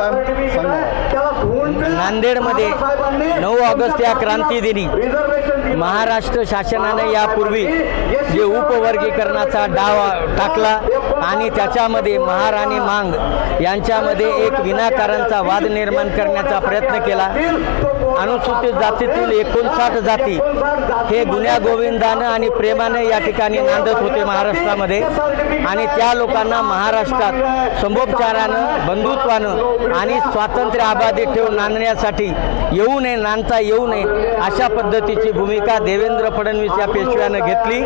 मातंग संघ नांदेडमध्ये 9 ऑगस्ट या क्रांतीदिनी महाराष्ट्र शासनाने यापूर्वी जे उपवर्गीकरणाचा डाव टाकला आणि त्याच्यामध्ये महार आणि मांग यांच्यामध्ये एक विनाकारणचा वाद निर्माण करण्याचा प्रयत्न केला। अनुसूचित जातीतील 59 जाती हे गुन्ह्या गोविंदानं आणि प्रेमाने या ठिकाणी नांदत होते महाराष्ट्रामध्ये आणि त्या लोकांना महाराष्ट्रात संभोपचारानं बंधुत्वानं आणि स्वातंत्र्य आबादी ठेवून नांदण्यासाठी नांदता येऊ नये अशा पद्धतीची भूमिका देवेंद्र फडणवीस या पेशव्यानं घेतली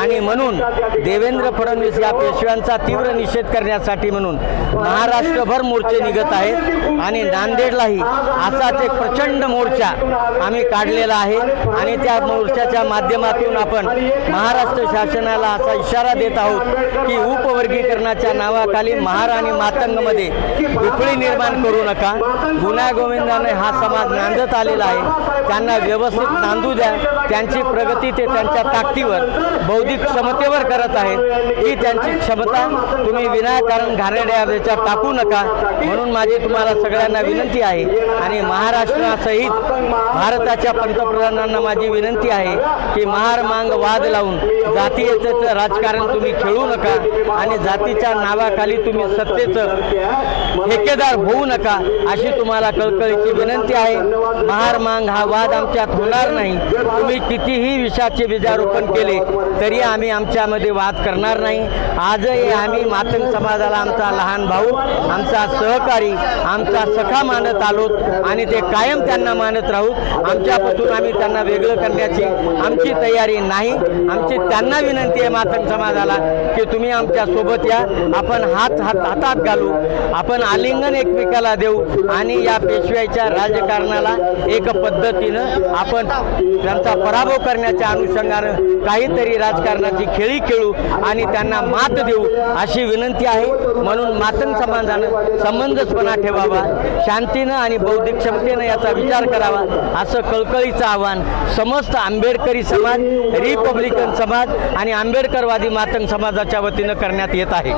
आणि म्हणून देवेंद्र फडणवीस या पेशव्यांचा तीव्र निषेध करण्यासाठी म्हणून महाराष्ट्रभर मोर्चे निघत आहेत आणि नांदेडलाही असाच एक प्रचंड मोर्चा आम्ही काढलेला आहे आणि त्या मोर्चाच्या माध्यमातून आपण महाराष्ट्र शासनाला असा इशारा देत आहोत की उपवर्गीकरणाच्या नावाखाली महार आणि मातंगमध्ये दुफळी निर्माण करू नका। गुन्हा गोविंदाने हा समाज नांदत आलेला आहे, त्यांना व्यवस्थित नांदू द्या। त्यांची प्रगती ते त्यांच्या ताकदीवर बौद्धिक क्षमतेवर करत आहेत, ही त्यांची क्षमता तुम्ही विनाकारण घाणेरड्या टाकू नका। म्हणून माझी तुम्हाला सगळ्यांना विनंती आहे आणि महाराष्ट्रासहित भारताच्या पंतप्रधानांना माझी विनंती आहे की महार मांग वाद लावून जातीयतेचं राजकारण तुम्ही खेळू नका आणि जातीच्या नावाखाली तुम्ही सत्तेचं ठेकेदार होऊ नका अशी तुम्हाला कळकळीची विनंती आहे। महार मांग हा वाद आमच्यात होणार नाही। तुम्ही कितीही विषाचे बीजारोपण केले तरी आम्ही आमच्यामध्ये वाद करणार नाही। आजही आम्ही मातंग समाजाला आमचा लहान भाऊ, आमचा सहकारी, आमचा सखा मानत आलोत आणि ते कायम त्यांना मानत राहू। आमच्यापासून आम्ही त्यांना वेगळं करण्याची आमची तयारी नाही। आमची त्यांना विनंती आहे मातंग समाजाला की तुम्ही आमच्या सोबत या, आपण हातात घालू, आपण आलिंगन एकमेकाला देऊ आणि या पेशव्याच्या राजकारणाला एक पद्धतीनं आपण त्यांचा पराभव करण्याच्या अनुषंगानं काहीतरी राजकारणाची खेळी खेळू आणि त्यांना मात देऊ अशी विनंती आहे। म्हणून मातंग समाजानं संबंधपणा ठेवावा, शांतीनं आणि बौद्धिक क्षमतेनं याचा विचार करावा असं कळकळीचं आवाहन समस्त आंबेडकरी समाज, रिपब्लिकन समाज आणि आंबेडकरवादी मातंग समाजाच्या वतीनं करण्यात येत आहे।